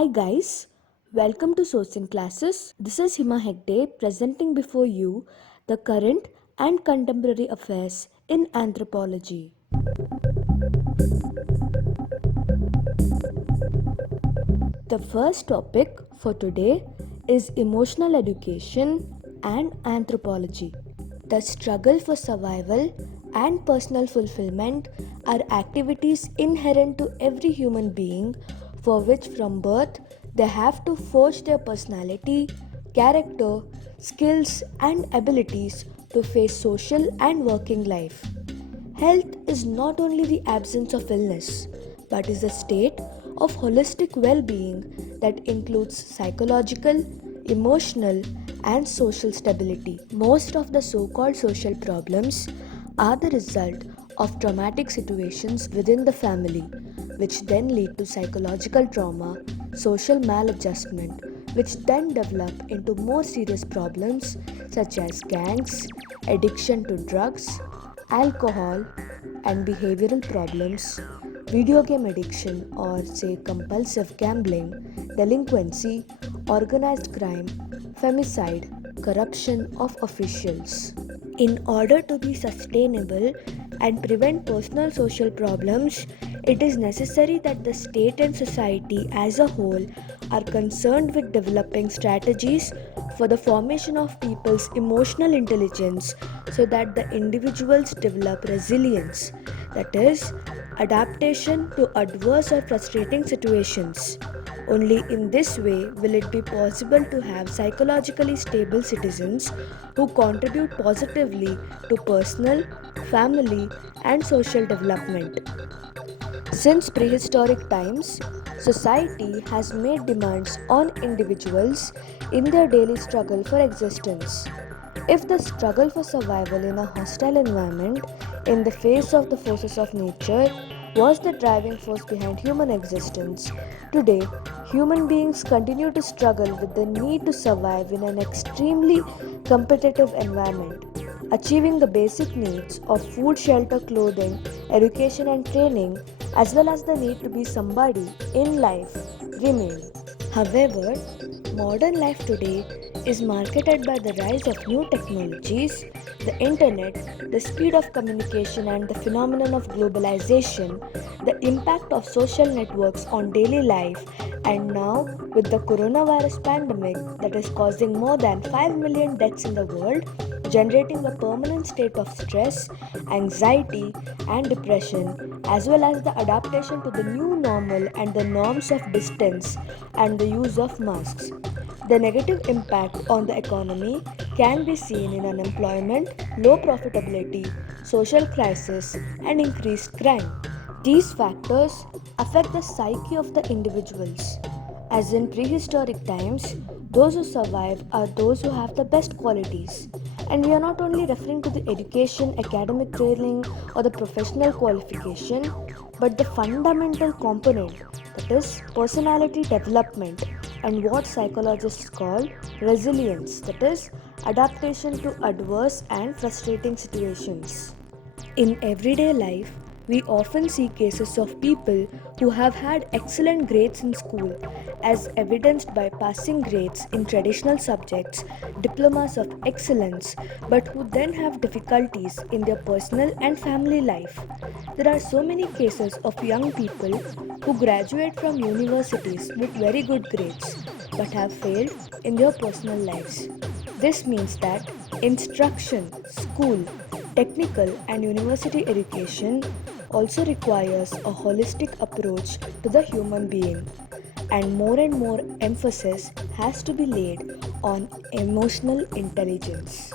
Hi guys, welcome to Sosin classes. This is Hima Hegde presenting before you the current and contemporary affairs in anthropology. The first topic for today is emotional education and anthropology. The struggle for survival and personal fulfillment are activities inherent to every human being for which from birth they have to forge their personality, character, skills, and abilities to face social and working life. Health is not only the absence of illness, but is a state of holistic well being that includes psychological, emotional, and social stability. Most of the so called social problems are the result of traumatic situations within the family, which then lead to psychological trauma, social maladjustment, which then develop into more serious problems such as gangs, addiction to drugs, alcohol, and behavioral problems, video game addiction or say compulsive gambling, delinquency, organized crime, femicide, corruption of officials. In order to be sustainable and prevent personal social problems, it is necessary that the state and society as a whole are concerned with developing strategies for the formation of people's emotional intelligence so that the individuals develop resilience, that is, adaptation to adverse or frustrating situations. Only in this way will it be possible to have psychologically stable citizens who contribute positively to personal, family, and social development. Since prehistoric times, society has made demands on individuals in their daily struggle for existence. If the struggle for survival in a hostile environment in the face of the forces of nature was the driving force behind human existence, today human beings continue to struggle with the need to survive in an extremely competitive environment. Achieving the basic needs of food, shelter, clothing, education, and training, as well as the need to be somebody in life, remain. However, modern life today is marketed by the rise of new technologies, the internet, the speed of communication, and the phenomenon of globalization, the impact of social networks on daily life, and now with the coronavirus pandemic that is causing more than 5 million deaths in the world, generating a permanent state of stress, anxiety, and depression, as well as the adaptation to the new normal and the norms of distance and the use of masks. The negative impact on the economy can be seen in unemployment, low profitability, social crisis, and increased crime. These factors affect the psyche of the individuals. As in prehistoric times, those who survive are those who have the best qualities. And we are not only referring to the education, academic training, or the professional qualification, but the fundamental component, that is, personality development, and what psychologists call resilience, that is, adaptation to adverse and frustrating situations. In everyday life, we often see cases of people who have had excellent grades in school, as evidenced by passing grades in traditional subjects, diplomas of excellence, but who then have difficulties in their personal and family life. There are so many cases of young people who graduate from universities with very good grades but have failed in their personal lives. This means that instruction, school, technical and university education also requires a holistic approach to the human being, and more emphasis has to be laid on emotional intelligence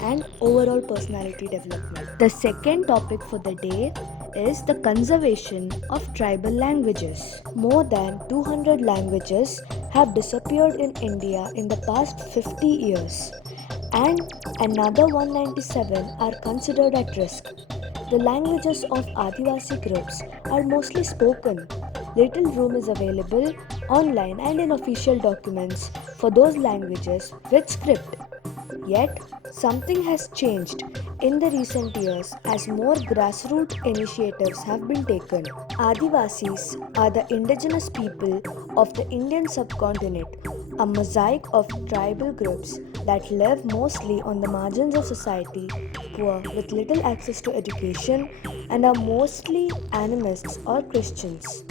and overall personality development. The second topic for the day is the conservation of tribal languages. More than 200 languages have disappeared in India in the past 50 years, and another 197 are considered at risk. The languages of Adivasi groups are mostly spoken. Little room is available online and in official documents for those languages with script. Yet, Something has changed in the recent years as more grassroots initiatives have been taken. Adivasis are the indigenous people of the Indian subcontinent, a mosaic of tribal groups that live mostly on the margins of society, poor with little access to education, and are mostly animists or Christians.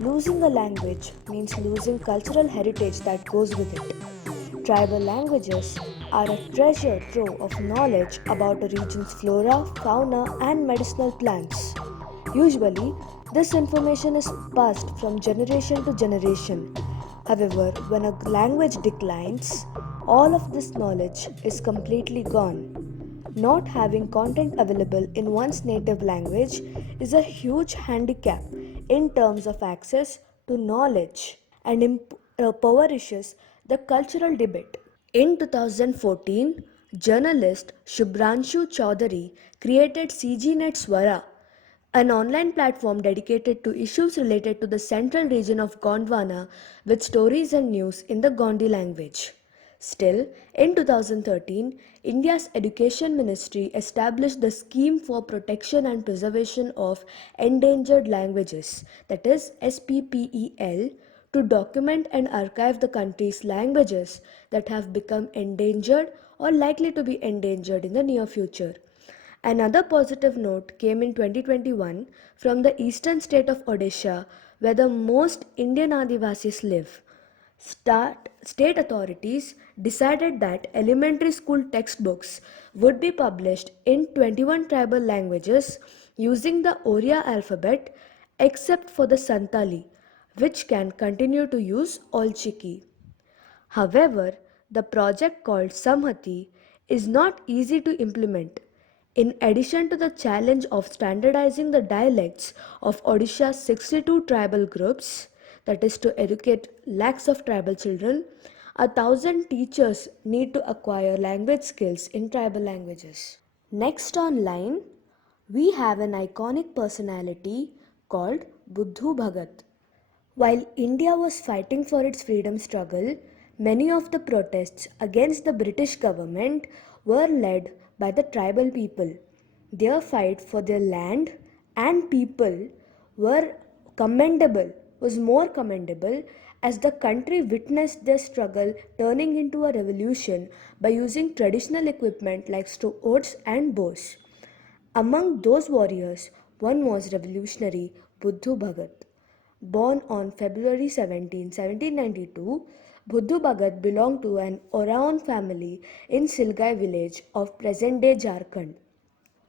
Losing a language means losing cultural heritage that goes with it. Tribal languages are a treasure trove of knowledge about a region's flora, fauna, and medicinal plants. Usually, this information is passed from generation to generation. However, when a language declines, all of this knowledge is completely gone. Not having content available in one's native language is a huge handicap in terms of access to knowledge and impoverishes the cultural debate. In 2014, journalist Shubhranshu Chaudhary created CGNet Swara, an online platform dedicated to issues related to the central region of Gondwana with stories and news in the Gondi language. Still, in 2013, India's Education Ministry established the Scheme for Protection and Preservation of Endangered Languages, that is SPPEL, to document and archive the country's languages that have become endangered or likely to be endangered in the near future. Another positive note came in 2021 from the eastern state of Odisha, where the most Indian Adivasis live. State authorities decided that elementary school textbooks would be published in 21 tribal languages using the Oriya alphabet except for the Santali, which can continue to use Olchiki. However, the project called Samhati is not easy to implement. In addition to the challenge of standardizing the dialects of Odisha's 62 tribal groups, that is to educate lakhs of tribal children, 1,000 teachers need to acquire language skills in tribal languages. Next online, we have an iconic personality called Buddhu Bhagat. While India was fighting for its freedom struggle, many of the protests against the British government were led by the tribal people. Their fight for their land and people were was more commendable as the country witnessed their struggle turning into a revolution by using traditional equipment like swords and bows. Among those warriors, one was revolutionary Buddhu Bhagat. Born on February 17, 1792, Buddhu Bhagat belonged to an Oraon family in Silgai village of present-day Jharkhand.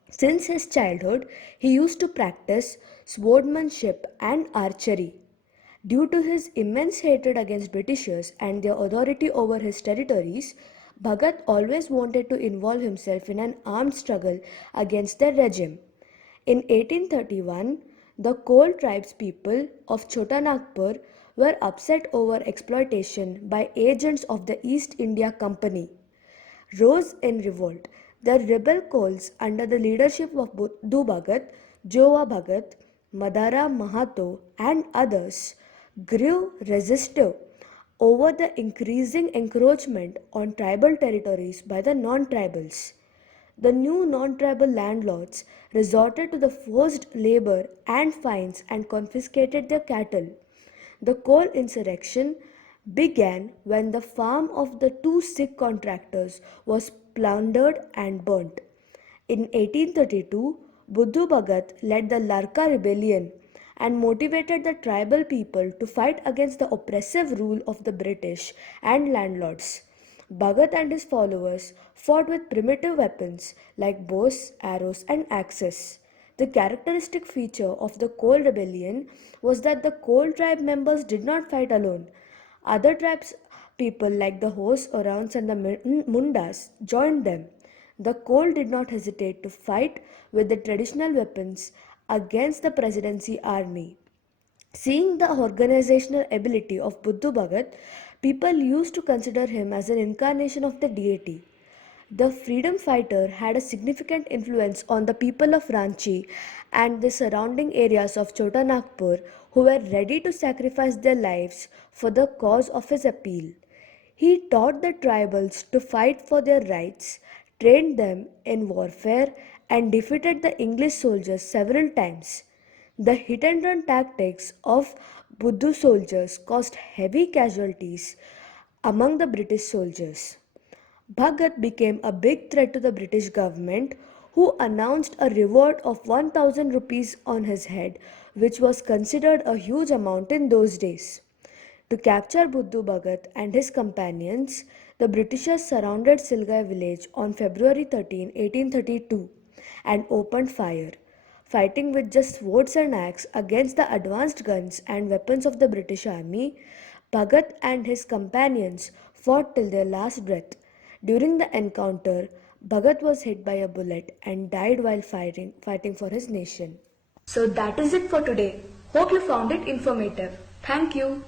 Since his childhood, he used to practice swordsmanship and archery. Due to his immense hatred against Britishers and their authority over his territories, Bhagat always wanted to involve himself in an armed struggle against the regime. In 1831, the Kol tribes people of Chota Nagpur were upset over exploitation by agents of the East India Company rose in revolt. The rebel Kols, under the leadership of Buddhu Bhagat, Joa Bhagat, Madara Mahato, and others, grew resistive over the increasing encroachment on tribal territories by the non tribals. The new non tribal landlords resorted to the forced labor and fines and confiscated their cattle. The coal insurrection began when the farm of the two Sikh contractors was plundered and burnt. In 1832, Buddhu Bhagat led the Larka rebellion and motivated the tribal people to fight against the oppressive rule of the British and landlords. Bhagat and his followers fought with primitive weapons like bows, arrows, and axes. The characteristic feature of the Kol rebellion was that the Kol tribe members did not fight alone. Other tribes people like the Hos, Orans, and the Mundas joined them. The Kol did not hesitate to fight with the traditional weapons against the presidency army. Seeing the organizational ability of Buddhu Bhagat, people used to consider him as an incarnation of the deity. The freedom fighter had a significant influence on the people of Ranchi and the surrounding areas of Chota Nagpur who were ready to sacrifice their lives for the cause of his appeal. He taught the tribals to fight for their rights, trained them in warfare, and defeated the English soldiers several times. The hit and run tactics of Buddhu soldiers caused heavy casualties among the British soldiers. Bhagat became a big threat to the British government, who announced a reward of 1000 rupees on his head, which was considered a huge amount in those days. To capture Buddhu Bhagat and his companions, the Britishers surrounded Silgai village on February 13, 1832, and opened fire, fighting with just swords and axes against the advanced guns and weapons of the British army. Bhagat and his companions fought till their last breath. During the encounter, Bhagat was hit by a bullet and died while fighting for his nation. So that is it for today. Hope you found it informative. Thank you.